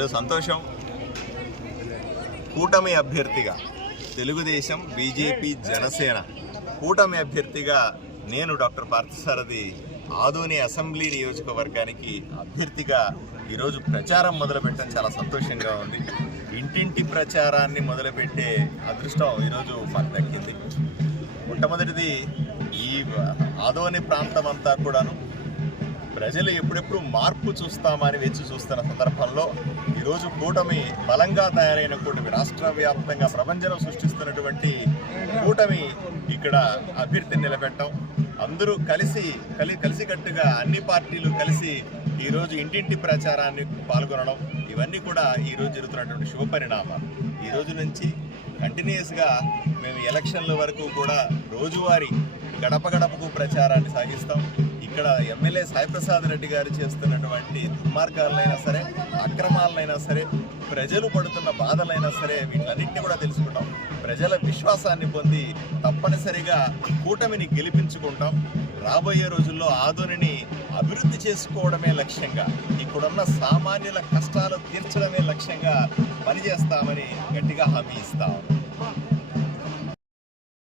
ఈరోజు సంతోషం. కూటమి అభ్యర్థిగా తెలుగుదేశం బీజేపీ జనసేన కూటమి అభ్యర్థిగా నేను డాక్టర్ పార్థసారథి ఆదోని అసెంబ్లీ నియోజకవర్గానికి అభ్యర్థిగా ఈరోజు ప్రచారం మొదలుపెట్టడం చాలా సంతోషంగా ఉంది. ఇంటింటి ప్రచారాన్ని మొదలుపెట్టే అదృష్టం ఈరోజు మాకు దక్కింది. మొట్టమొదటిది ఈ ఆదోని ప్రాంతం అంతా కూడాను ప్రజలు ఎప్పుడెప్పుడు మార్పు చూస్తామని వేచి చూస్తున్న సందర్భంలో ఈరోజు కూటమి బలంగా తయారైన కూటమి రాష్ట్ర వ్యాప్తంగా ప్రపంచంలో సృష్టిస్తున్నటువంటి కూటమి ఇక్కడ అభ్యర్థిని నిలబెట్టడం. అందరూ కలిసి కలి కలిసికట్టుగా అన్ని పార్టీలు కలిసి ఈరోజు ఇంటింటి ప్రచారాన్ని పాల్గొనడం ఇవన్నీ కూడా ఈరోజు జరుగుతున్నటువంటి శుభ పరిణామాలు. ఈ రోజు నుంచి కంటిన్యూస్గా మేము ఎలక్షన్ల వరకు కూడా రోజువారీ గడప గడపకు ప్రచారాన్ని సాగిస్తాం. ఇక్కడ ఎమ్మెల్యే సాయిప్రసాద్ రెడ్డి గారు చేస్తున్నటువంటి దుర్మార్గాలనైనా సరే అక్రమాలనైనా సరే ప్రజలు పడుతున్న బాధలైనా సరే వీటన్నింటినీ కూడా తెలుసుకుంటాం. ప్రజల విశ్వాసాన్ని పొంది తప్పనిసరిగా కూటమిని గెలిపించుకుంటాం. రాబోయే రోజుల్లో ఆధునిని అభివృద్ధి చేసుకోవడమే లక్ష్యంగా ఇక్కడున్న సామాన్యుల కష్టాలు తీర్చడమే లక్ష్యంగా పనిచేస్తామని గట్టిగా హామీ ఇస్తాం.